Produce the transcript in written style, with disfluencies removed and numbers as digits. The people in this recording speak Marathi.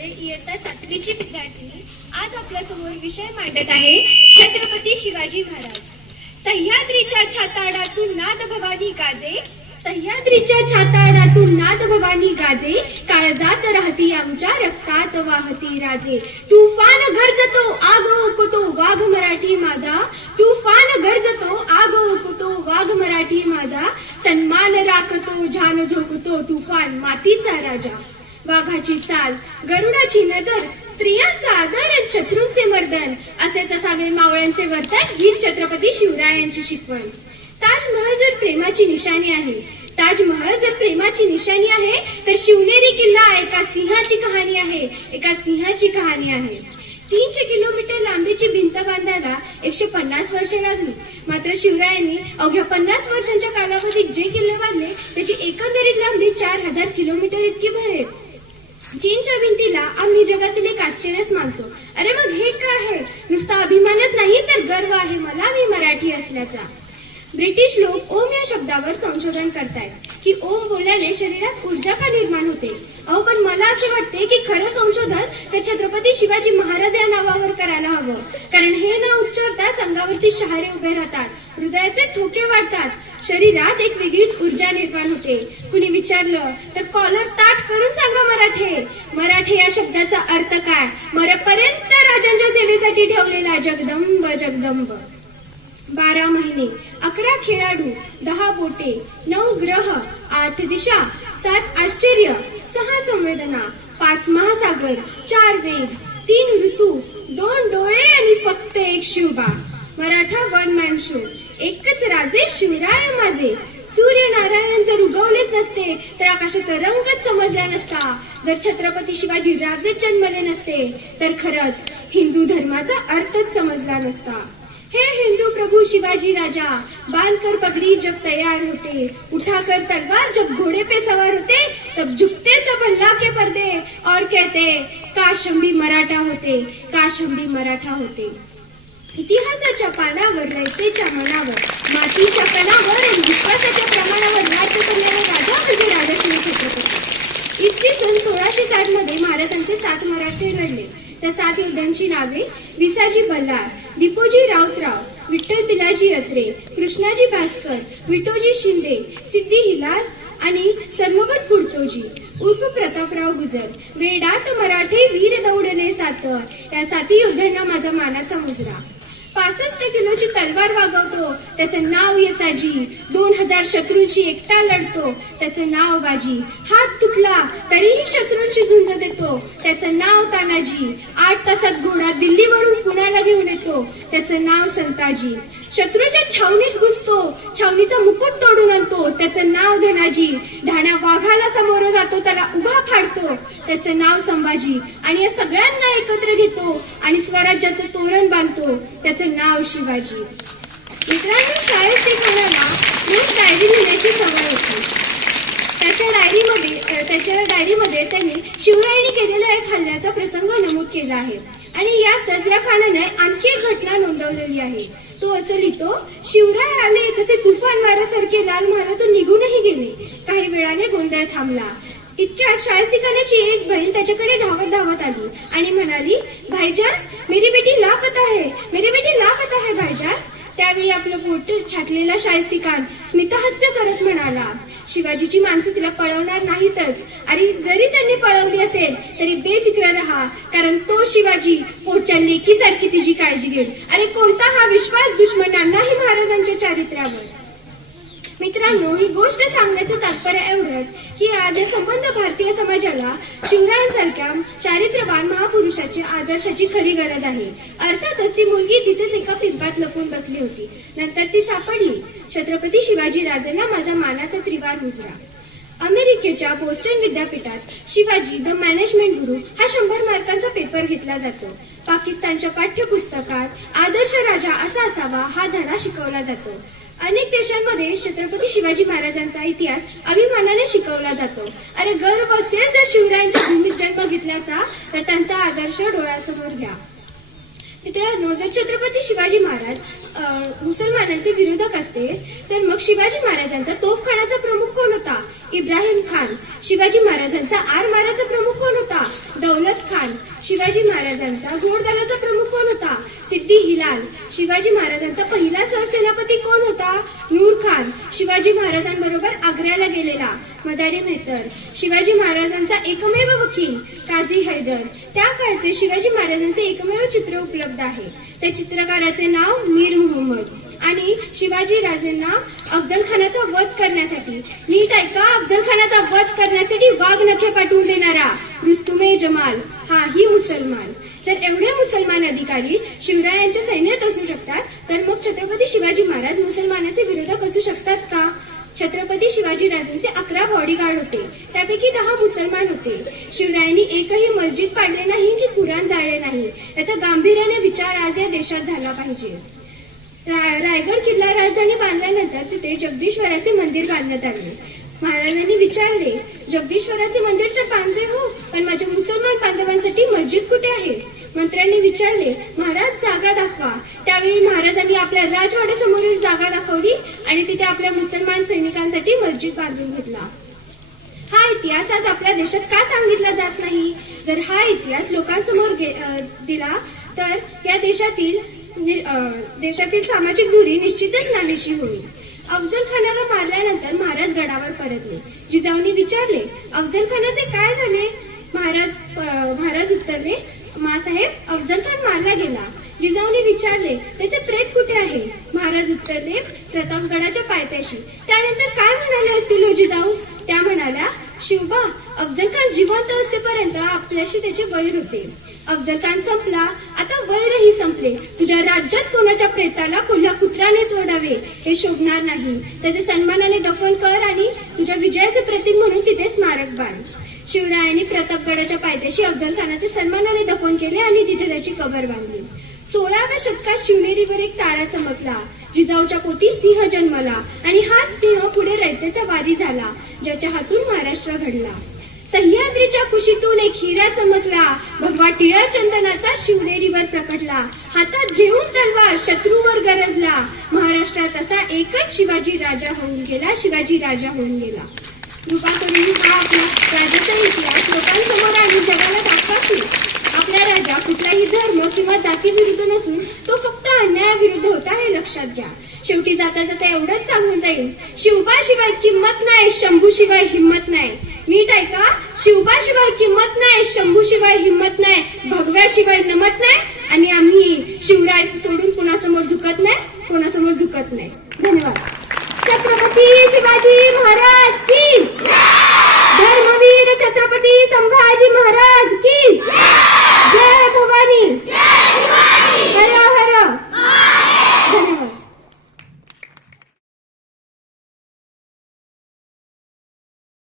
इयत्ता 7वीची विद्यार्थिनी आज आपल्या समोर विषय मांडत आहे छत्रपती शिवाजी महाराज। सह्याद्रीच्या छाताडातून नाद भवानी गाजे, सह्याद्रीच्या छाताडातून नाद भवानी गाजे, काळजात राहती आमच्या रक्तात वाहती राजे। तुफान गरजतो आग ओकतो वाघ मराठी माझा, तुफान गरजतो आग ओकतो वाघ मराठी माझा, सन्मान राखतो झान झोकतो तुफान मातीचा राजा। वाघाची चाल, गरुडाची नजर, स्त्रियांचा आदर, शत्रूंचे मर्दन, असेच असावे मावळ्यांचे वर्तन, ही छत्रपती शिवरायांची शिकवण। ताजमहल जर प्रेमाची निशाणी आहे, ताजमहल जर प्रेमाची निशाणी आहे, तर शिवनेरी किल्ला एका सिंहाची कहाणी आहे, एका सिंहाची कहाणी आहे। 300 किलोमीटर लांबीची भिंत बांधायला 150 वर्षे लागली, मात्र शिवरायांनी अवघ्या 50 वर्षांच्या कालावधीत जे किल्ले बांधले त्याची एकंदरीत लांबी 4000 किलोमीटर इतकी भरेल। चीनच्या भिंतीला आम्ही जगातील एक आश्चर्यच मानतो। अरे मग हे काय आहे? नुसता अभिमानच नाही तर गर्व आहे मला मी मराठी असल्याचा। ब्रिटिश लोक ओम या शब्दावर संशोधन करतायत की ओम बोलल्याने शरीरात ऊर्जा का निर्माण होते। अहो पण मला असे वाटते की खरं संशोधन तर छत्रपती शिवाजी महाराज या नावावर करायला हवं, कारण हे नाव उच्चारताच अंगावरती शहारे उभे राहतात, हृदयाचे ठोके वाढतात, शरीरात एक वेगळीच ऊर्जा निर्माण होते। कुणी विचारलं तर कॉलर ताठ करून सांगा मराठे। मराठे या शब्दाचा अर्थ काय? मरेपर्यंत राजांच्या सेवेसाठी ठेवलेला जगदंब जगदंब। 12 महिने, 11 खेळाडू, 10 बोटे, 9 ग्रह, 8 दिशा, 7 आश्चर्य, 6 संवेदना, 5 महासागर, 4 वेद, 3 ऋतू, 2 डोळे आणि फक्त एक Shivba. Maratha one man show, एकच राजे शिवराय माझे। सूर्यनारायण जर उगवलेच नसते तर आकाशाचा रंगच समजला नसता, जर छत्रपती शिवाजी राजेच जन्मले नसते तर खरंच हिंदू धर्माचा अर्थच समजला नसता। हे हिंदू प्रभु शिवाजी राजा, बांधकर पगड़ी जब तैयार होते, उठाकर तलवार जब घोड़े पे सवार होते, तब झुकते सब अल्लाह के पर्दे और कहते काश हम भी मराठा होते, काश हम भी मराठा होते। इतिहासाच्या पानावर, रयतेच्या मनावर, मातीच्या कणावर आणि विश्वासाच्या प्रमाणावर राज्य करणारा राजा म्हणजे राजाशिव छत्रपती। इसवी सन 1660 मध्ये महाराजांचे 7 मराठे लढले। त्या 7 योद्ध्यांची नावे विसाजी बल्लाळ, दीपोजी राऊतराव, विठ्ठल पिलाजी अत्रे, कृष्णाजी भास्कर, विठोजी शिंदे, सिद्धी हिलाल आणि सरमोहत कुडतोजी उर्फ प्रतापराव गुजर। वेडात मराठे वीर दौडले 7, या 7 योद्ध्यांना माझा मानाचा मुजरा। 65 किलोची तलवार वागवतो त्याचं नाव यसाजी, 2000 शत्रूंशी एकटा लढतो त्याचं नाव बाजी। हात तुटला तरीही शत्रूंची झुंज देतो त्याचं नाव तानाजी। 8 तासात घोडा दिल्लीवरून पुण्याला घेऊन येतो त्याचं नाव संताजी। शत्रूच्या छावणीत घुसतो, छावणीचा मुकुट तोडून आणतो त्याचं नाव धनाजी। ढाण्या वाघाला समोर जातो त्याला उभा फाडतो त्याचं नाव संभाजी। आणि या सगळ्यांना एकत्र घेतो आणि स्वराज्याचं तोरण बांधतो त्याचं नाव शिवाजी। मित्रांनो, शाळेत शिकवण्याला रोज डायरी लिहिण्याची सवय होती। त्याच्या डायरीमध्ये त्यांनी शिवरायांनी केलेल्या एक हल्ल्याचा प्रसंग नमूद केला आहे आणि यातच या खानाने आणखी एक घटना नोंदवलेली आहे। तो असं लिहितो, शिवराय आले तसे तुफान वाऱ्यासारखे लाल महालातून निघूनही गेले। काही वेळाने गोंधळ थांबला। इतक्यात शाहिस्तेखानाची एक बहीण त्याच्याकडे धावत धावत आली आणि म्हणाली, भाईजान मेरी बेटी लापता है, मेरी बेटी लापता है भाईजान। त्यावेळी आपलं बोट छाटलेला शाहिस्तेखान स्मितहास्य करत म्हणाला, शिवाजीची माणसं तिला पळवणार नाहीतच, आणि जरी त्यांनी पळवली असेल तरी बेफिक्र राहा, कारण तो शिवाजी पोटच्या लेकीसारखी तिची काळजी घेईल। अरे कोणता हा विश्वास दुश्मनांनाही महाराजांच्या चारित्र्यावर। मित्रांनो, ही गोष्ट सांगण्याचं तात्पर्य एवढंच की आज या संबंध भारतीय समाजाला शिवरायांसारख्या चारित्र्यवान महापुरुषाच्या आदर्शाची खरी गरज आहे। अर्थातच ती मुलगी तिथेच एका पिंपात लपून बसली होती, नंतर ती सापडली। छत्रपती शिवाजी राजांना माझा मानाचा त्रिवार मुजरा। अमेरिकेच्या बोस्टन विद्यापीठात शिवाजी द मॅनेजमेंट गुरु हा 100 मार्कांचा पेपर घेतला जातो। पाकिस्तानच्या पाठ्यपुस्तकात आदर्श राजा असा असावा हा धडा शिकवला जातो। अनेक देशांमध्ये छत्रपती शिवाजी महाराजांचा इतिहास अभिमानाने शिकवला जातो। अरे गर्व असेल जर शिवरायांच्या भूमीत जन्म घेतल्याचा तर त्यांचा आदर्श डोळ्यासमोर घ्या। मित्रांनो, जर छत्रपती शिवाजी महाराज मुसलमानांचे विरोधक असते तर मग शिवाजी महाराजांचा तोफखानाचा प्रमुख कोण होता? इब्राहिम खान। शिवाजी महाराजांचा आरमाराचा प्रमुख कोण होता? दौलत खान। शिवाजी महाराजांचा घोडदलाचा प्रमुख कोण होता? सिद्दी हिलाल. शिवाजी महाराजांचा पहिला सरसेनापती कोण होता? नूर खान. शिवाजी महाराजांबरोबर आग्र्याला गेलेला मदारी मेहतर. शिवाजी महाराजांचा एकमेव वकील काझी हैदर. त्या काळचे शिवाजी महाराजांचे एकमेव चित्र उपलब्ध आहे. त्या चित्रकाराचे नाव मीर मोहम्मद. आणि शिवाजी राजेंना अफजल खानाचा वध करण्यासाठी, नीट ऐका, अफजल खानाचा वध करण्यासाठी वाघ नखे पाठवून देणारा रुस्तुमे जमाल हाही मुसलमान. जर एवढे मुसलमान अधिकारी शिवरायांच्या सैन्यात असू शकतात, तर मग छत्रपती शिवाजी महाराज मुसलमानाचे विरोधक असू शकतात का? छत्रपती शिवाजी राजांचे 11 बॉडीगार्ड होते, त्यापैकी 10 मुसलमान होते. शिवरायांनी एकही मस्जिद पाडले नाही की कुराण जाळले नाही. याचा गांभीर्याने विचार आज या देशात झाला पाहिजे. रायगड किल्ला राजधानी बांधल्यानंतर तिथे जगदीश्वराचे मंदिर बांधण्यात आले. महाराजांनी विचारले, जगदीश्वराचे मंदिर तर बांधले हो, पण माझ्या मुसलमान बांधवांसाठी मस्जिद कुठे आहे? मंत्र्यांनी विचारले, महाराज जागा दाखवा. त्यावेळी महाराजांनी आपल्या राजवाड्यासमोरील जागा दाखवली आणि तिथे आपल्या मुसलमान सैनिकांसाठी मस्जिद बांधून घेतला. हा इतिहास आज आपल्या देशात का सांगितला जात नाही? जर हा इतिहास लोकांसमोर दिला तर या देशातील सामाजिक दूरी निश्चितच नाहीशी होईल. अफजल खानाला मारल्यानंतर महाराज गडावर परतले. जिजाऊंनी विचारले, अफजल खानाचे काय झाले? महाराज उत्तरले, मासाहेब, अफजल खान मारला गेला. जिजाऊंनी विचारले, त्याचे प्रेत कुठे आहे? महाराज उत्तरले, प्रतापगडाच्या पायथ्याशी. त्यानंतर काय म्हणाले असतील हो जिजाऊ? त्या म्हणाल्या, शिवबा, अफजल खान जिवंत असेपर्यंत आपल्याशी त्याचे वैर होते. अफजल खान संपला, आता वैरही संपले. तुझ्या राज्यात कोणाच्या प्रेताला कोल्हा कुत्राने तोडावे हे शोभणार नाही. त्याचे सन्मानाने दफन कर आणि तुझ्या विजयाचे प्रतीक म्हणून तिथे स्मारक बांध. शिवरायांनी प्रतापगडाच्या पायथ्याशी अफजल खानाचे सन्मानाने दफन केले आणि तिथे त्याची कबर बांधली. 16व्या शतकात शिवनेरीवर एक तारा चमकला. जिजाऊच्या पोटी सिंह जन्मला आणि हाच सिंह पुढे रयतेचा वारी झाला, ज्याच्या हातून महाराष्ट्र घडला. सह्याद्रीच्या कुशीतून एक हिरा चमकला, भगवा टिळा चंदनाचा शिवनेरीवर प्रकटला. हातात घेऊन तलवार शत्रूवर गरजला, महाराष्ट्रात असा एकच शिवाजी राजा होऊन गेला, शिवाजी राजा होऊन गेला. कृपा करून हा आपला राजाचा इतिहास लोकांसमोर आणि जगाला दाखवा की आपला राजा कुठलाही धर्म किंवा जाती विरुद्ध नसून तो फक्त अन्यायाविरुद्ध होता हे लक्षात घ्या. शेवटी जाता जाता एवढंच सांगून जाईल, शिवबाशिवाय किंमत नाही, शंभूशिवाय हिंमत नाही. नीट ऐका, शिवबाशिवाय किंमत नाही, शंभूशिवाय हिंमत नाही, भगव्याशिवाय नमत नाही आणि आम्ही शिवराय सोडून कुणासमोर झुकत नाही, कोणासमोर झुकत नाही. धन्यवाद. छत्रपती शिवाजी महाराज की, धर्मवीर छत्रपती संभाजी महाराज की.